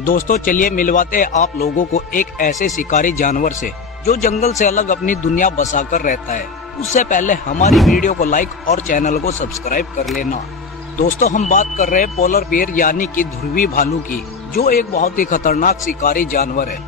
दोस्तों चलिए मिलवाते हैं आप लोगों को एक ऐसे शिकारी जानवर से जो जंगल से अलग अपनी दुनिया बसाकर रहता है। उससे पहले हमारी वीडियो को लाइक और चैनल को सब्सक्राइब कर लेना। दोस्तों हम बात कर रहे हैं पोलर बेयर यानी कि ध्रुवी भालू की, जो एक बहुत ही खतरनाक शिकारी जानवर है।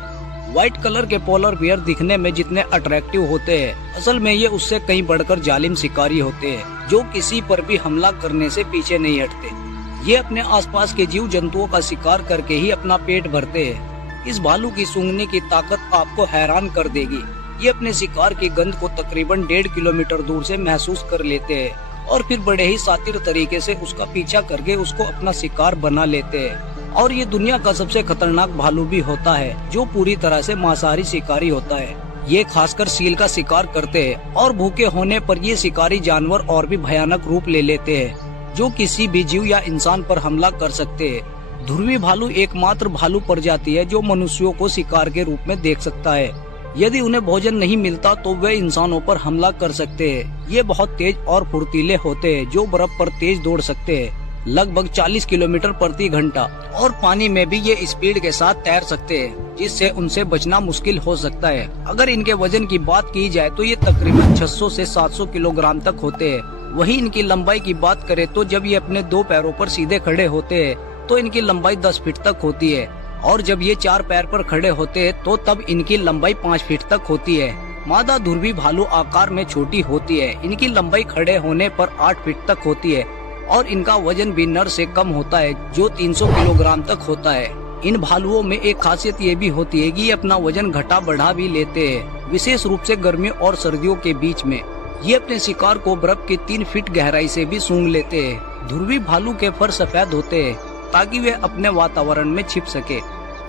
व्हाइट कलर के पोलर बेयर दिखने में जितने अट्रैक्टिव होते हैं, असल में ये उससे कहीं बढ़कर जालिम शिकारी होते हैं, जो किसी पर भी हमला करने से पीछे नहीं हटते। ये अपने आसपास के जीव जंतुओं का शिकार करके ही अपना पेट भरते हैं। इस भालू की सूंघने की ताकत आपको हैरान कर देगी। ये अपने शिकार की गंध को तकरीबन 1.5 किलोमीटर दूर से महसूस कर लेते हैं और फिर बड़े ही शातिर तरीके से उसका पीछा करके उसको अपना शिकार बना लेते हैं। और ये दुनिया का सबसे खतरनाक भालू भी होता है, जो पूरी तरह से मांसाहारी शिकारी होता है। ये खासकर सील का शिकार करते हैं और भूखे होने पर ये शिकारी जानवर और भी भयानक रूप ले लेते हैं, जो किसी भी जीव या इंसान पर हमला कर सकते हैं। ध्रुवी भालू एकमात्र भालू प्रजाति है जो मनुष्यों को शिकार के रूप में देख सकता है। यदि उन्हें भोजन नहीं मिलता तो वे इंसानों पर हमला कर सकते हैं। ये बहुत तेज और फुर्तीले होते हैं, जो बर्फ पर तेज दौड़ सकते हैं, लगभग 40 किलोमीटर प्रति घंटा, और पानी में भी ये स्पीड के साथ तैर सकते हैं, जिससे उनसे बचना मुश्किल हो सकता है। अगर इनके वजन की बात की जाए तो ये तकरीबन 600 से 700 किलोग्राम तक होते हैं। वहीं इनकी लंबाई की बात करें तो जब ये अपने 2 पैरों पर सीधे खड़े होते हैं तो इनकी लंबाई 10 फीट तक होती है, और जब ये 4 पैर पर खड़े होते हैं तो तब इनकी लंबाई 5 फीट तक होती है। मादा ध्रुवी भालू आकार में छोटी होती है। इनकी लंबाई खड़े होने पर 8 फीट तक होती है और इनका वजन भी नर से कम होता है, जो 300 किलोग्राम तक होता है। इन भालुओं में एक खासियत ये भी होती है कि ये अपना वजन घटा बढ़ा भी लेते हैं, विशेष रूप से गर्मियों और सर्दियों के बीच में। ये अपने शिकार को बर्फ के 3 फीट गहराई से भी सूंघ लेते हैं। ध्रुवी भालू के फर सफेद होते हैं ताकि वे अपने वातावरण में छिप सके।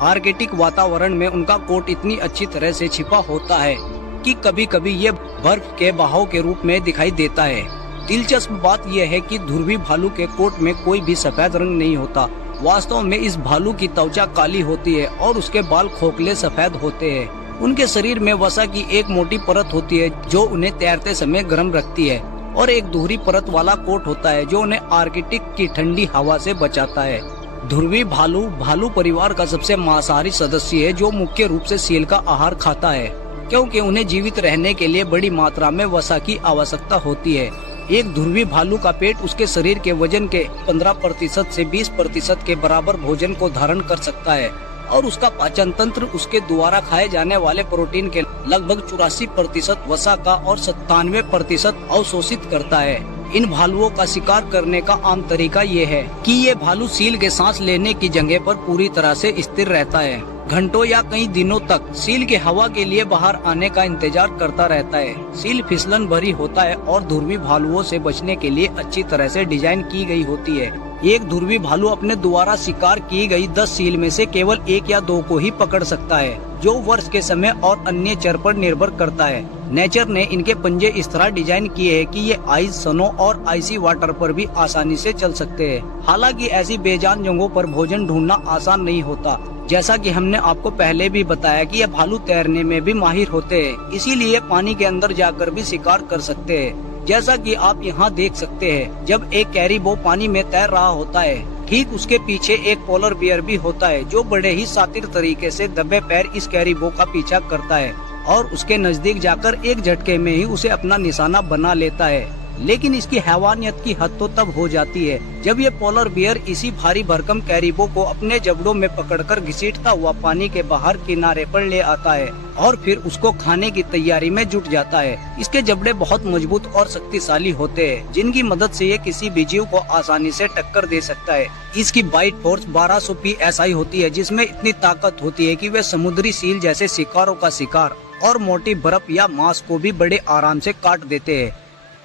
आर्कटिक वातावरण में उनका कोट इतनी अच्छी तरह से छिपा होता है कि कभी कभी ये बर्फ के बहाव के रूप में दिखाई देता है। दिलचस्प बात यह है कि ध्रुवी भालू के कोट में कोई भी सफेद रंग नहीं होता। वास्तव में इस भालू की त्वचा काली होती है और उसके बाल खोखले सफेद होते हैं। उनके शरीर में वसा की एक मोटी परत होती है जो उन्हें तैरते समय गर्म रखती है, और एक दोहरी परत वाला कोट होता है जो उन्हें आर्कटिक की ठंडी हवा से बचाता है। ध्रुवी भालू भालू परिवार का सबसे मांसाहारी सदस्य है, जो मुख्य रूप से सील का आहार खाता है, क्योंकि उन्हें जीवित रहने के लिए बड़ी मात्रा में वसा की आवश्यकता होती है। एक ध्रुवी भालू का पेट उसके शरीर के वजन के 15% से 20% के बराबर भोजन को धारण कर सकता है, और उसका पाचन तंत्र उसके द्वारा खाए जाने वाले प्रोटीन के लगभग 84% वसा का और 97% अवशोषित करता है। इन भालुओं का शिकार करने का आम तरीका ये है कि ये भालू सील के सांस लेने की जगह पर पूरी तरह से स्थिर रहता है। घंटों या कई दिनों तक सील के हवा के लिए बाहर आने का इंतजार करता रहता है। सील फिसलन भरी होता है और ध्रुवी भालुओं से बचने के लिए अच्छी तरह से डिजाइन की गई होती है। एक ध्रुवी भालू अपने द्वारा शिकार की गई 10 सील में से केवल 1 या 2 को ही पकड़ सकता है, जो वर्ष के समय और अन्य चर पर निर्भर करता है। नेचर ने इनके पंजे इस तरह डिजाइन किए हैं कि ये आइस, स्नो और आइसी वाटर पर भी आसानी से चल सकते हैं। हालांकि ऐसी बेजान जगहों पर भोजन ढूंढना आसान नहीं होता। जैसा कि हमने आपको पहले भी बताया कि ये भालू तैरने में भी माहिर होते हैं, इसीलिए पानी के अंदर जाकर भी शिकार कर सकते हैं। जैसा कि आप यहाँ देख सकते हैं, जब एक कैरिबो पानी में तैर रहा होता है, ठीक उसके पीछे एक पोलर बियर भी होता है, जो बड़े ही शातिर तरीके से दबे पैर इस कैरिबो का पीछा करता है और उसके नजदीक जाकर एक झटके में ही उसे अपना निशाना बना लेता है। लेकिन इसकी हैवानियत की हद तो तब हो जाती है जब ये पोलर बियर इसी भारी भरकम कैरिबो को अपने जबड़ों में पकड़कर घसीटता हुआ पानी के बाहर किनारे पर ले आता है और फिर उसको खाने की तैयारी में जुट जाता है। इसके जबड़े बहुत मजबूत और शक्तिशाली होते हैं, जिनकी मदद से ये किसी भी जीव को आसानी से टक्कर दे सकता है। इसकी बाइट फोर्स 1200 PSI होती है, जिसमें इतनी ताकत होती है कि वे समुद्री सील जैसे शिकारों का शिकार और मोटी बर्फ या मांस को भी बड़े आराम से काट देते हैं।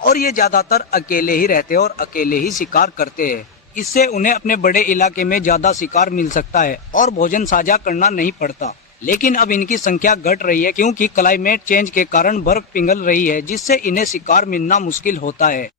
और ये ज्यादातर अकेले ही रहते हैं और अकेले ही शिकार करते हैं। इससे उन्हें अपने बड़े इलाके में ज्यादा शिकार मिल सकता है और भोजन साझा करना नहीं पड़ता। लेकिन अब इनकी संख्या घट रही है, क्योंकि क्लाइमेट चेंज के कारण बर्फ पिघल रही है, जिससे इन्हें शिकार मिलना मुश्किल होता है।